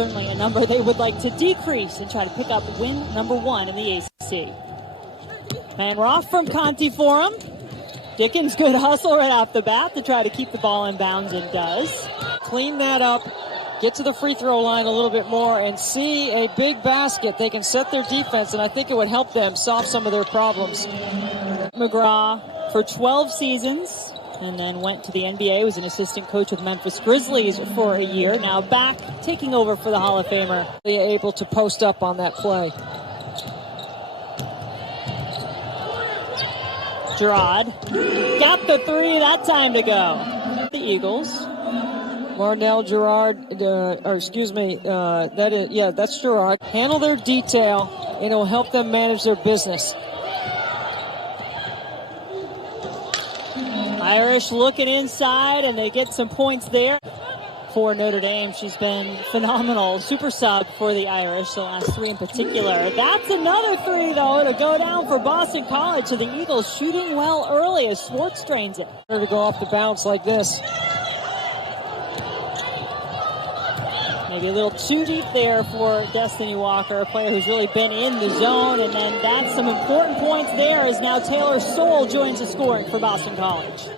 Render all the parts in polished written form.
certainly a number they would like to decrease and try to pick up win number 1 in the ACC. And we're off from Conti for him. Dickens, good hustle right off the bat to try to keep the ball in bounds, and does. Clean that up, get to the free throw line a little bit more, and see a big basket. They can set their defense, and I think it would help them solve some of their problems. McGraw for 12 seasons, and then went to the NBA, was an assistant coach with Memphis Grizzlies for a year. Now back, taking over for the Hall of Famer. Able to post up on that play. Gerard got the 3, that time to go. The Eagles. Marnell Gerard, that's Gerard. Handle their detail, and it'll help them manage their business. Irish looking inside, and they get some points there. For Notre Dame, she's been phenomenal. Super sub for the Irish, the last 3 in particular. That's another 3, though, to go down for Boston College. So the Eagles shooting well early as Swartz drains it. To go off the bounce like this. Maybe a little too deep there for Destiny Walker, a player who's really been in the zone. And then that's some important points there, as now Taylor Soule joins the scoring for Boston College.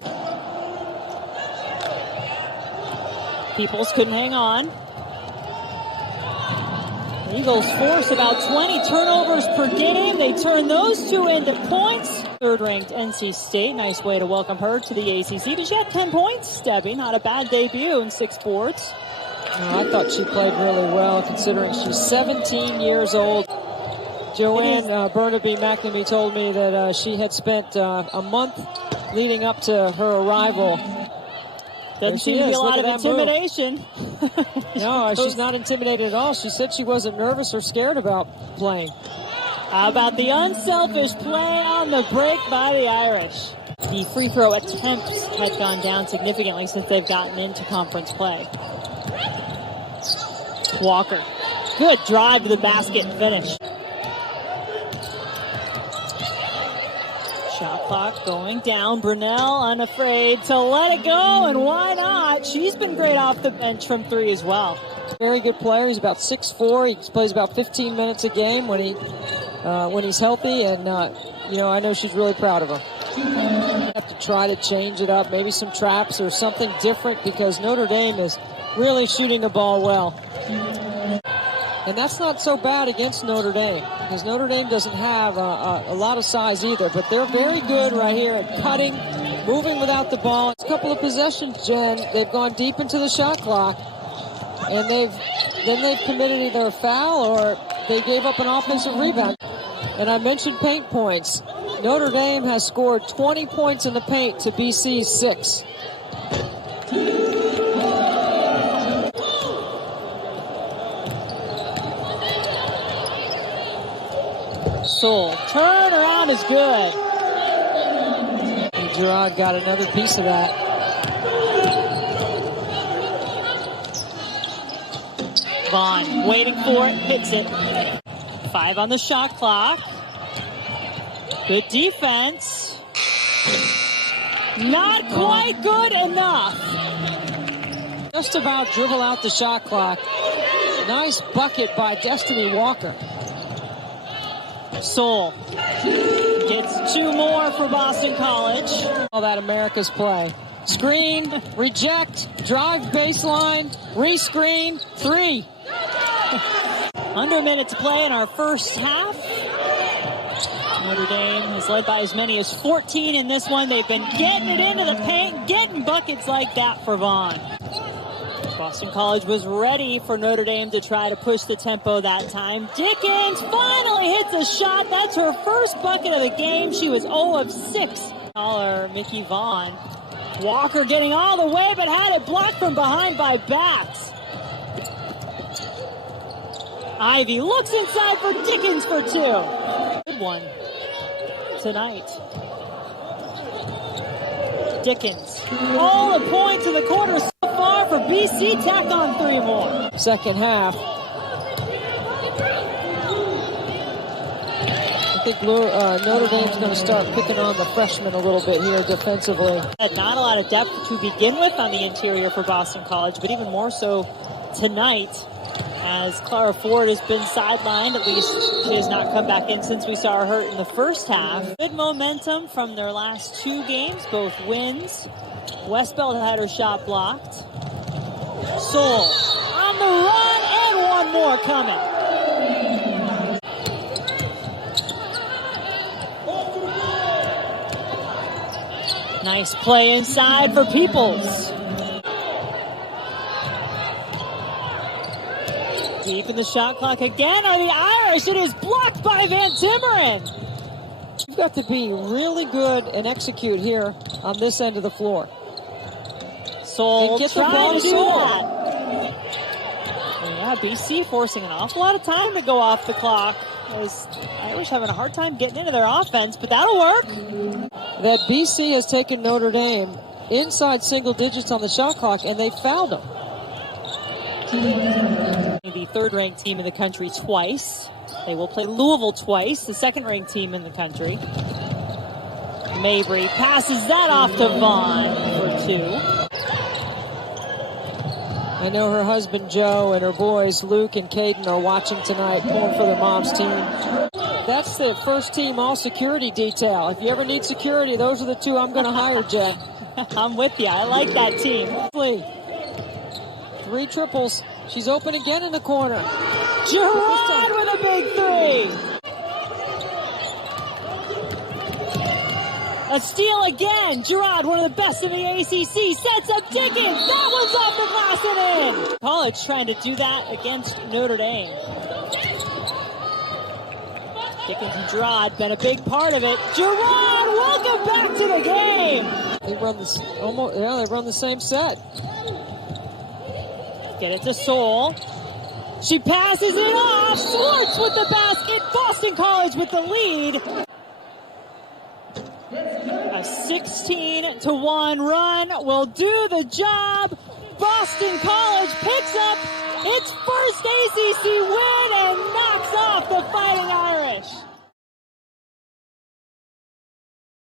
Peoples couldn't hang on. The Eagles force about 20 turnovers per game. They turn those 2 into points. Third-ranked NC State. Nice way to welcome her to the ACC. But she had 10 points, Debbie. Not a bad debut in 6 boards. I thought she played really well, considering she's 17 years old. Joanne Burnaby McNamee told me that she had spent a month leading up to her arrival. Doesn't seem to be a lot of intimidation. No, she's not intimidated at all. She said she wasn't nervous or scared about playing. How about the unselfish play on the break by the Irish? The free throw attempts had gone down significantly since they've gotten into conference play. Walker. Good drive to the basket and finish. Shot clock going down. Brunel unafraid to let it go, and why not? She's been great off the bench from 3 as well. Very good player. He's about 6'4". He plays about 15 minutes a game when he's healthy, and I know she's really proud of him. Have to try to change it up, maybe some traps or something different, because Notre Dame is really shooting the ball well. And that's not so bad against Notre Dame, because Notre Dame doesn't have a lot of size either, but they're very good right here at cutting, moving without the ball. It's a couple of possessions, Jen. They've gone deep into the shot clock, and they've committed either a foul or they gave up an offensive rebound. And I mentioned paint points. Notre Dame has scored 20 points in the paint to BC's 6. Soule. Turnaround is good. And Gerard got another piece of that. Vaughn waiting for it, hits it. 5 on the shot clock. Good defense. Not quite good enough. Just about dribble out the shot clock. Nice bucket by Destiny Walker. Soule gets 2 more for Boston College. All that America's play. Screen, reject, drive baseline, rescreen, 3. Under a minute to play in our first half. Notre Dame has led by as many as 14 in this one. They've been getting it into the paint, getting buckets like that for Vaughn. Boston College was ready for Notre Dame to try to push the tempo that time. Dickens finally hits a shot. That's her first bucket of the game. She was 0 of 6. Mikayla Vaughn. Walker getting all the way, but had it blocked from behind by Bax. Ivy looks inside for Dickens for 2. Good one tonight. Dickens. All the points in the quarter so far for BC. Tacked on 3 more. Second half. I think Notre Dame's going to start picking on the freshmen a little bit here defensively. Not a lot of depth to begin with on the interior for Boston College, but even more so tonight. as Clara Ford has been sidelined. At least she has not come back in since we saw her hurt in the first half. Good momentum from their last 2 games, both wins. Westbelt had her shot blocked. Soule on the run, and one more coming. Nice play inside for Peoples. Deep in the shot clock again are the Irish. It is blocked by Van Timmeren. You've got to be really good and execute here on this end of the floor. Soule get the ball trying to to do Soule. that. Yeah, BC forcing an awful lot of time to go off the clock. As Irish having a hard time getting into their offense, but that'll work. That BC has taken Notre Dame inside single digits on the shot clock, and they fouled them. The 3rd-ranked team in the country twice. They will play Louisville twice, the 2nd-ranked team in the country. Mabry passes that off to Vaughn for 2. I know her husband Joe and her boys Luke and Caden are watching tonight, pulling for their mom's team. That's the first team all security detail. If you ever need security, those are the 2 I'm going to hire, Jen. I'm with you. I like that team. 3 triples. She's open again in the corner. Gerard with a big 3. A steal again. Gerard, one of the best in the ACC, sets up Dickens. That one's off the glass and in. College trying to do that against Notre Dame. Dickens and Gerard been a big part of it. Gerard, welcome back to the game. They run this almost. Yeah, they run the same set. Get it to Soule. She passes it off. Swartz with the basket. Boston College with the lead. A 16-1 run will do the job. Boston College picks up its first ACC win.